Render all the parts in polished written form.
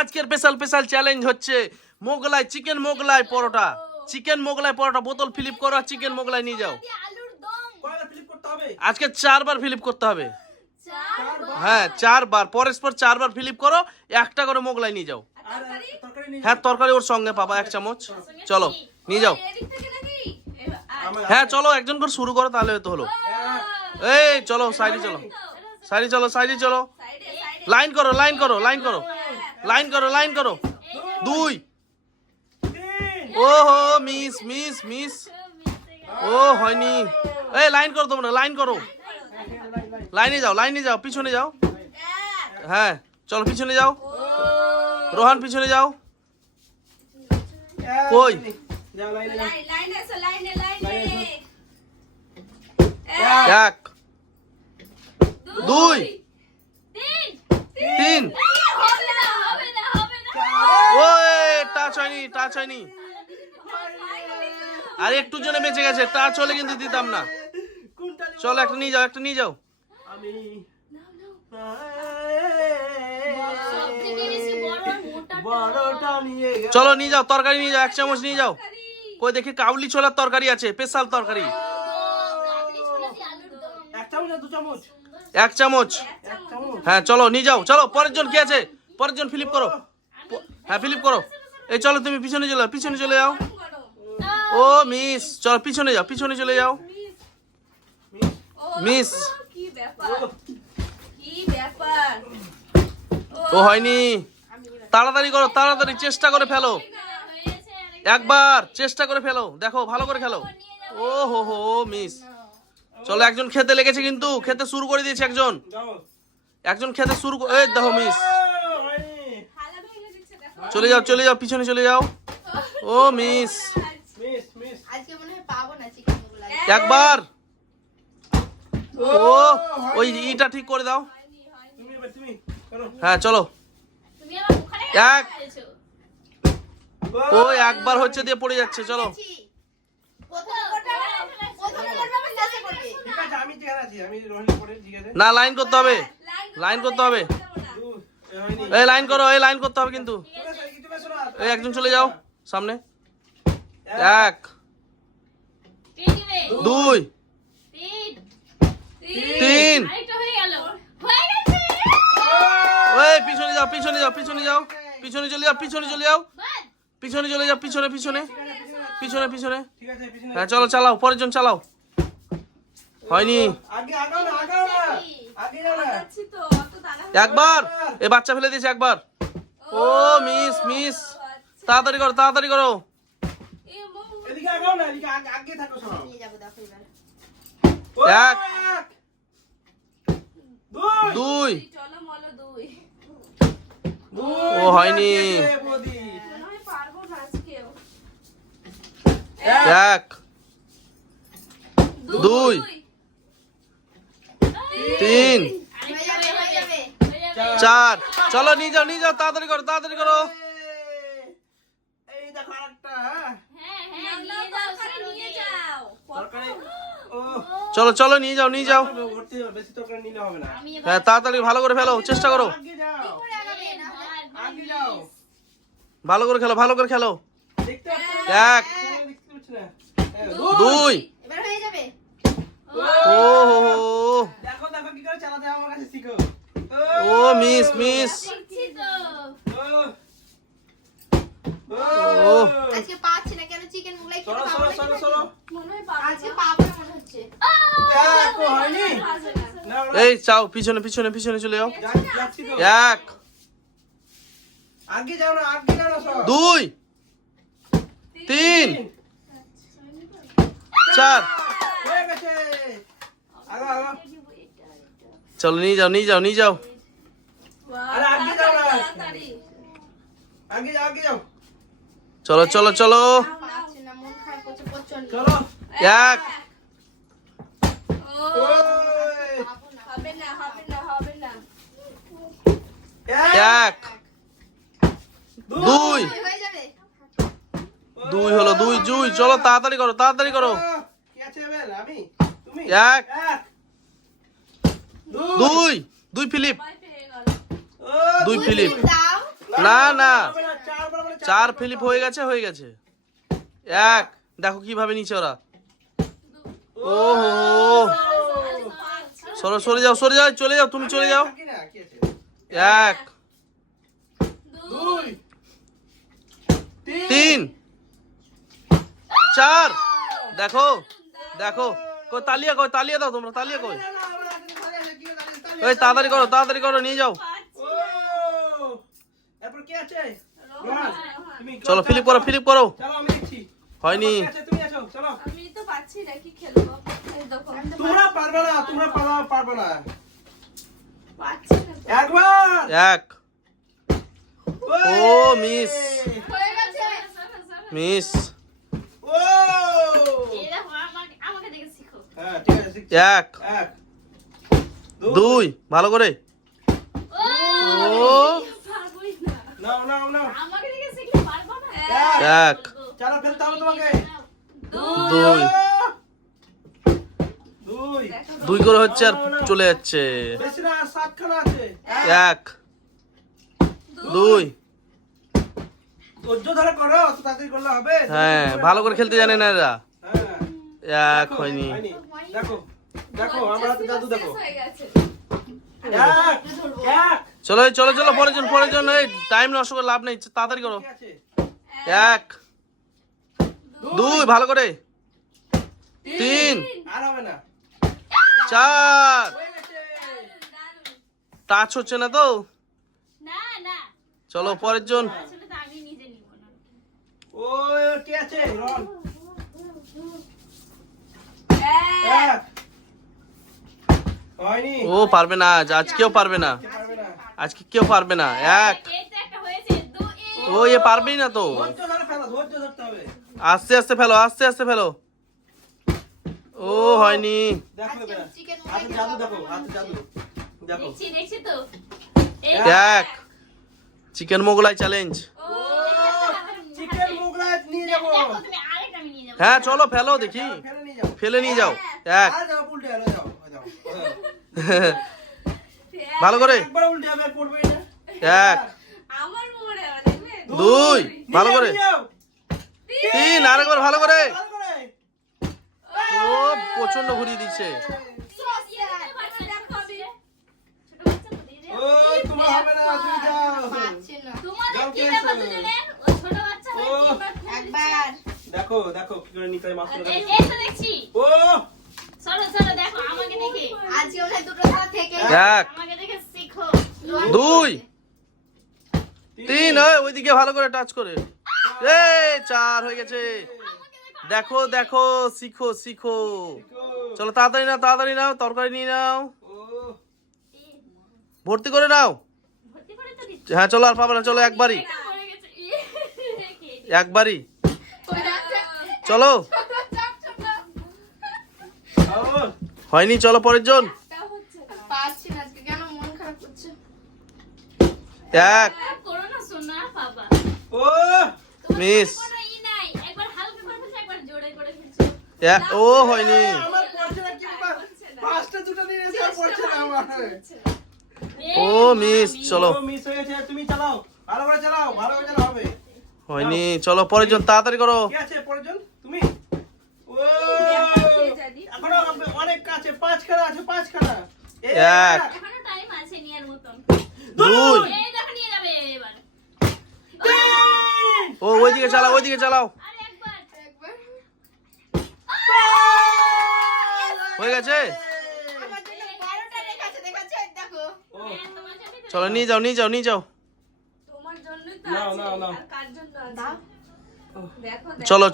আজকের special challenge হচ্ছে Mughlai chicken Mughlai paratha. Chicken Mughlai paratha বোতল ফিলিপ করো আর চিকেন মোগলাই নিয়ে যাও। আজকে 4 বার ফিলিপ করতে হবে। হ্যাঁ 4 বার, পরস্পর 4 বার ফিলিপ করো, একটা করে মোগলাই নিয়ে যাও। হ্যাঁ তরকারি ওর সঙ্গে পাবা 1 চামচ। চলো নিয়ে যাও। হ্যাঁ চলো একজন করে শুরু করো তাহলে তো হলো। এই চলো সাইডে চলো, সাইডে চলো, সাইডে চলো। লাইন করো, লাইন করো, লাইন করো, লাইন করো, লাইন করো। 2 ওহো মিস মিস মিস। ও হয়নি। এই লাইন করো তোমরা, লাইন করো। লাইনে যাও, লাইনে যাও, পিছনে যাও। হ্যাঁ চলো পিছনে যাও। রোহান পিছনে যাও। কই 1 2 3। ওই টাচ হয়নি, টাচ হয়নি। আর একটু জন্য বেঁচে গেছে, টাচ হলে কিন্তু দিতাম না। চলো একটা নিয়ে যাও, একটা নিয়ে যাও। চলো নিয়ে যাও, তরকারি নিয়ে যাও, 1 চামচ নিয়ে যাও। কই দেখি কাবলি ছোলার তরকারি আছে, স্পেশাল তরকারি। 1 চামচ। হ্যাঁ চলো নিয়ে যাও। চলো পরের জন কি আছে, পরের জন ফিলিপ করো। হ্যাঁ ফিলিপ করো। এই চলো তুমি পিছনে চলে যাও, পিছনে চলে যাও। ও মিস। চলো পিছনে যাও, পিছনে চলে যাও। মিস। ও হয়নি। তাড়াতাড়ি করো, তাড়াতাড়ি চেষ্টা করে ফেলো। একবার চেষ্টা করে ফেলো, দেখো ভালো করে খেলো। ও হো হো মিস। চলো একজন খেতে লেগেছে, কিন্তু খেতে শুরু করে দিয়েছে একজন। একজন খেতে শুরু, এই দেখো মিস। চলে যাও, চলে যাও, পিছনে চলে যাও। ও মিস। একবার। ও ওই ইটা ঠিক করে দাও। হ্যাঁ চলো। 1 ও একবার হচ্ছে দিয়ে পড়ে যাচ্ছে। চলো না, লাইন করতে হবে, লাইন করতে হবে। এই লাইন করো, এই লাইন করতে হবে কিন্তু। এই একজন চলে যাও সামনে। 1 2 3। ওই পিছনে যাও, পিছনে যাও, পিছনে যাও, পিছনে চলে যাও, পিছনে চলে যাও, পিছনে চলে যাও, পিছনে পিছনে পিছনে পিছনে। হ্যাঁ চলো চালাও, পরের জন চালাও। হয়নি। একবার। এ বাচ্চা ফেলে দিয়েছে একবার। ও মিস মিস। তাড়াতাড়ি করো, তাড়াতাড়ি করো। 1 2। ও হয়নি। 1 2 3 4। চলো নিয়ে যাও, নিয়ে যাও, তাড়াতাড়ি করো, তাড়াতাড়ি করো। চলো চলো নিয়ে যাও, নিয়ে যাও। হ্যাঁ তাড়াতাড়ি ভালো করে ফেলো, চেষ্টা করো। ভালো করে খেলো, ভালো করে খেলো। 1 2। ও ও মিস মিস। ও আজকে পাচ্ছি না কেন, চিকেন মোগলাই খেতে পাবো না। মনে হয় পাবো, আজকে পাবো না মনে হচ্ছে। এই চাও, পিছনে পিছনে পিছনে চলে যাও। 1 আগে যাও না, আগে যাও না সব। 2 3 4। হয়ে গেছে। আগো আগো। চলো নিয়ে যাও, নিয়ে যাও, নিয়ে যাও। আরে আগে যাও না, আগে যাও, আগে যাও। চলো চলো চলো। পাচ্ছি না, মন খারাপ করছে প্রচন্ড। চলো। 1 ওই হবে না, হবে না, হবে না। 1 2। হয়ে যাবে। 2 হলো, 2 2। চলো তাড়াতাড়ি করো, তাড়াতাড়ি করো। কি আছে এবার? আমি তুমি 1 2 2 ফিলিপ। 2 ফিলিপ। দাও। না না হবে না, চারবার বলে 4 ফিলিপ হয়ে গেছে হয়ে গেছে। 1 দেখো কিভাবে নিচে ওরা। ওহো সরো সরে যাও চলে যাও তুমি চলে যাও। থাকি না, কি আছে? 1 দুই, 3 4 দেখো দেখো কই তালিয়া দাও তোমরা তালিয়া কই। না, না, আমরা এখানে খালি আছে, কি আছে? তালি, ওই তাড়াতাড়ি করো নিয়ে যাও। ও, এরপর কে আছে? রোহান, তুমি চলো ফিলিপ করো। চলো আমি দিচ্ছি। হয়নি। কে আছে? তুমি আসো, চলো। আমি তো পাচ্ছি না কি খেলবো। এই দেখো তোমরা পারবে না, পারবে না। পাচ্ছি না তো। একবার। 1 ও মিস হয়ে গেছে। মিস। ও, আমাকে দেখে শিখো। হ্যাঁ ঠিক আছে, শিখছি। 1 এক, 2 ভালো করে। ও পারবোই না। নাও। আমাকে দেখে শিখলে পারবো না। 1 চারা ফেলতে হবে তোমাকে। 2 দুই। 2 করে হচ্ছে আর চলে যাচ্ছে। বেশি না, আর 7 খানা আছে। 1 2 ধৈর্য ধরে করো, অত তাড়াতাড়ি করলে হবে? হ্যাঁ ভালো করে খেলতে জানে না এরা। হ্যাঁ। 1 হয়নি। দেখো আমার হাতে জাদু দেখো। হয়ে গেছে। এক। চলো পরের জন এই টাইম নষ্ট করে লাভ নেই তাড়াতাড়ি করো। কি আছে? 1 2 ভালো করে। 3 আর হবে না। 4 হয়ে গেছে। টাচ হচ্ছে না তো। না না চলো পরের জন। আসলে তো আমি নিজে নিব না। ও, কে আছে? রন। এক। এক। হয়নি। ও পারবে না আজকেও পারবে না। পারবে না। আজকে কেউ পারবে না। 1 এই তো একটা হয়েছে। ও এ পারবেই না তো। ধৈর্য ধরে ফেলো, ধৈর্য ধরতে হবে। আস্তে ফেলো। ও হয়নি। দেখো এবার। চিকেন হাতে জাদু দেখো, হাতে জাদু দেখো। দেখছি তো। এই 1 চিকেন মোগলাই চ্যালেঞ্জ। ও চিকেন মোগলাই নিয়ে যাবো। দেখো তুমি আরেকটা আমি নিয়ে যাব। হ্যাঁ চলো ফেলো দেখি। ফেলে নিয়ে যাও। ফেলে নিয়ে যাও। 1 আর যাও, উল্টে যাও। ভালো করে। একবার উল্টে যাবে, আর পড়বেই না। 1 আমার মোড়ে দেখবে। 2 ভালো করে। নিয়ে যাও। 3 আরেকবার ভালো করে। ভালো করে। ও প্রচন্ড ঘুরিয়ে দিচ্ছে। ও, তোমার হবে না, তুমি যাও। তোমাদের কি যাও, ব্যাপার কে আছে? দুজনের? ও ছোট বাচ্চা হয়ে ও। একবার দেখো কি করে নিতে হয় মাছটা। এই তো দেখছি। ও, চলো দেখো আমাকে দেখে। আজকে ওখানে দুটো থালা থেকে 1 আমাকে দেখে শিখো। 2 3 ওইদিকে ভালো করে টাচ করে। 4 হয়ে গেছে। দেখো শিখো। চলো তাড়াতাড়ি নাও তরকারি নিয়ে নাও। ও, ভর্তি করে নাও। ভর্তি করে তো দিচ্ছি। হ্যাঁ চলো আর পাবে না চলো একবারই। এটা পড়ে গেছে। একবারই চলো। খাও। হয়নি চলো পরের জন। পারছি না আজকে কেন মন খারাপ করছে 1 করো না সোনা বাবা। ও, মিস। কোনো নাই। একবার হালকা করে ফেলছো, একবার জোরে করে ফেলছো। ও হয়নি। আমার পড়ছে না, কি ব্যাপার? পাঁচটা দুটো নিয়ে এসে আর পড়ছে না আমার। ও মিস চলো। ও, মিস হয়ে গেছে, তুমি চালাও। ভালো করে চালাও হবে। হয়নি চলো পরের জন তাড়াতাড়ি করো। কে আছে পরের জন? তুমি। ও, এখনো অনেক কাছে, 5 খানা আছে, 5 খানা। এই 1 এখনো টাইম আছে নিয়ার মতন। 2 এই দেখো নিয়ে যাবে এবার। 3। ও ওইদিকে চালাও। আর একবার। হয়ে গেছে। আমার জন্য বড়টা দেখাচ্ছে দেখো হ্যাঁ, তোমার সাথে তো- চলো নিয়ে যাও। তোমার জন্যই তো নাও, আছে। নাও, নাও। আর কার জন্য আছে? দাও দেখো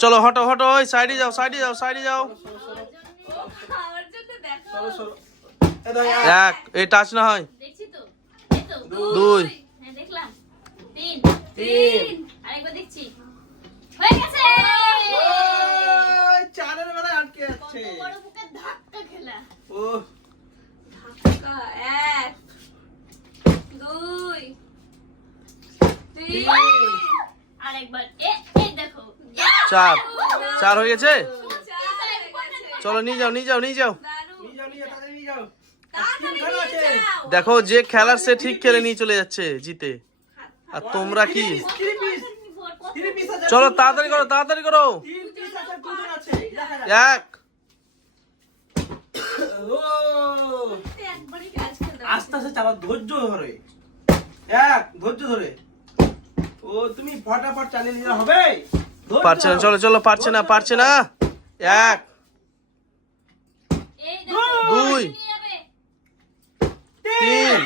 চলো হটো ওই সাইডে যাও। আমার জন্য দেখো। সরো। এ দাও। 1 এই টাচ না হয়। দেখছি তো। এই তো 2 হ্যাঁ দেখলাম। 3 3। আরেকবার দেখছি। হয়ে গেছে। ওই, 4 বেলায় আটকে যাচ্ছে। কত বড় বুকে ধাক্কা খেলা। ও, ধাক্কা 1 2 3 আরেকবার এই দেখো 4 হয়ে গেছে। চার। চলো নিয়ে যাও দারুণ। নিয়ে যাও, তাড়াতাড়ি নিয়ে যাও। আর 3 খানা আছে। দেখো যে খেলার সে ঠিক খেলে নিয়ে চলে যাচ্ছে জিতে। আর তোমরা কি? থ্রি পিস আছে, চলো তাড়াতাড়ি করো, তাড়াতাড়ি করো। তিন পিস আছে, দুজন আছে, দেখা যাক। এক, ও, আস্তে আস্তে চালা, ধৈর্য ধরে। এক, ধৈর্য ধরে। ও, তুমি ফটাফট চালিয়ে নিলে হবে? ধৈর্য। পারছে না, চলো চলো, পারছে না, পারছে না। এক, এই দেখো, দুই, নিয়ে যাবে। তিন,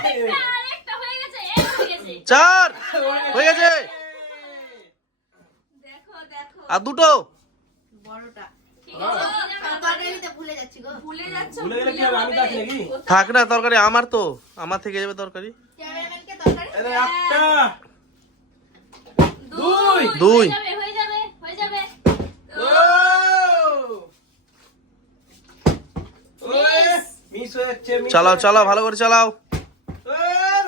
আরেকটা হয়ে গেছে, এই হয়ে গেছে। চার, হয়ে গেছে। দেখো দেখো, আর দুটো। বড়টা ঠিক আছে, নিয়ে যাবে। তরকারিতে ভুলে যাচ্ছি গো। ভুলে যাচ্ছ, ভুলে গেলে কি হবে? আমি তো আছি নাকি? থাক না তরকারি, আমার তো, আমার থেকে যাবে তরকারি। ক্যামেরাম্যানকে তরকারি এরে, একটা, দুই, দুই। হয়ে যাবে, হয়ে যাবে, হয়ে যাবে। ও, ওয়ে, মিস হয়েছে, মিস চালাও হয়েছে। চালাও, ভালো করে চালাও। ও,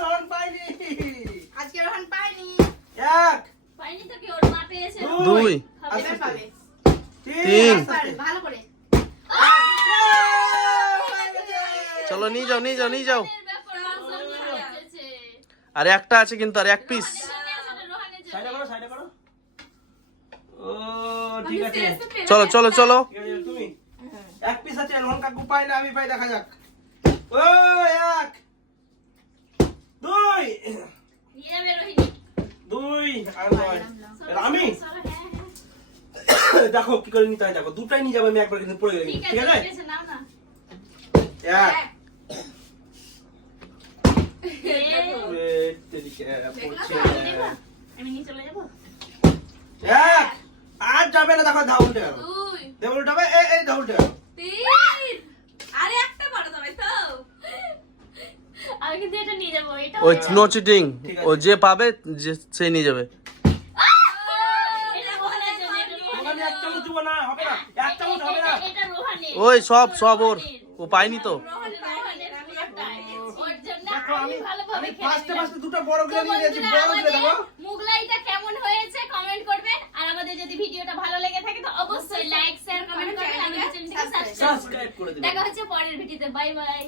রন পাইনি। আজকে রোহন পায়নি। এক, পাইনি তো কি, ওর মা পেয়েছে। দুই, খাবে। এবার পাবে। তিন। পারবে, ভালো করে। চলো নিয়ে যাও, নিয়ে যাও, নিয়ে যাও। এর ব্যাপার আসল নিয়ে এসেছে। আর একটা আছে কিন্তু, আর এক পিস। রোহানের জন্য। সাইডে করো, সাইডে করো। ও, ঠিক আছে। চলো চলো চলো। ঠিক আছে, তুমি এক পিস আছে, রোহন কাকু পাই না, আমি পাই, দেখা যাক। ও, এক, দুই, নিয়ে যাবে রোহিণী। দুই, আর নয়। এবার আমি চলো, হ্যাঁ। দেখো কি করে নিতে হয়, দেখো দুটাই নিয়ে যাবো আমি একবার, কিন্তু পড়ে গেলে ঠিক ঠিক আছে, আছে। ঠিক আছে, নাও না। এক, এ, তেরিকে, পড়ছে। দেখো, আমি নিয়ে চলে যাবো। এক, আর যাবে না, দেখো ধাউলটা গেল, দুই, ধাউলটা হবে, এই ধাউলটা গেল। তিন, আরে একটা বড় যাবে তো। আমি কিন্তু এটা নিয়ে যাবো, এটা ওই নো চিটিং, ঠিক ও আছে। যে পাবে সে নিয়ে যাবে। এটা রোহানের জন্য, এটা ওখানে এক চামচ রোহানের। দিব না, হবে না, এক চামচ হবে না। এটা রোহানের। ওই সব ওর, ও পায়নি তো। রোহানের পুরোটাই। ওর জন্য দেখো আমি আমি ভালোভাবে খেলে ফার্স্টে নিলাম। ফার্স্টে দুটো বড় তো গুলো নিয়ে নিয়েছি, বন্ধুরা, বড় গুলো দেখো। আমাদের মুগলাইটা কেমন হয়েছে কমেন্ট করবেন, আর আমাদের যদি ভিডিওটা ভালো লেগে থাকে তো অবশ্যই লাইক শেয়ার কমেন্ট করবেন, আমাদের চ্যানেলটিকে সাবস্ক্রাইব করবেন। সাবস্ক্রাইব করে দিবেন। দেখা হচ্ছে পরের ভিডিওতে, বাই বাই।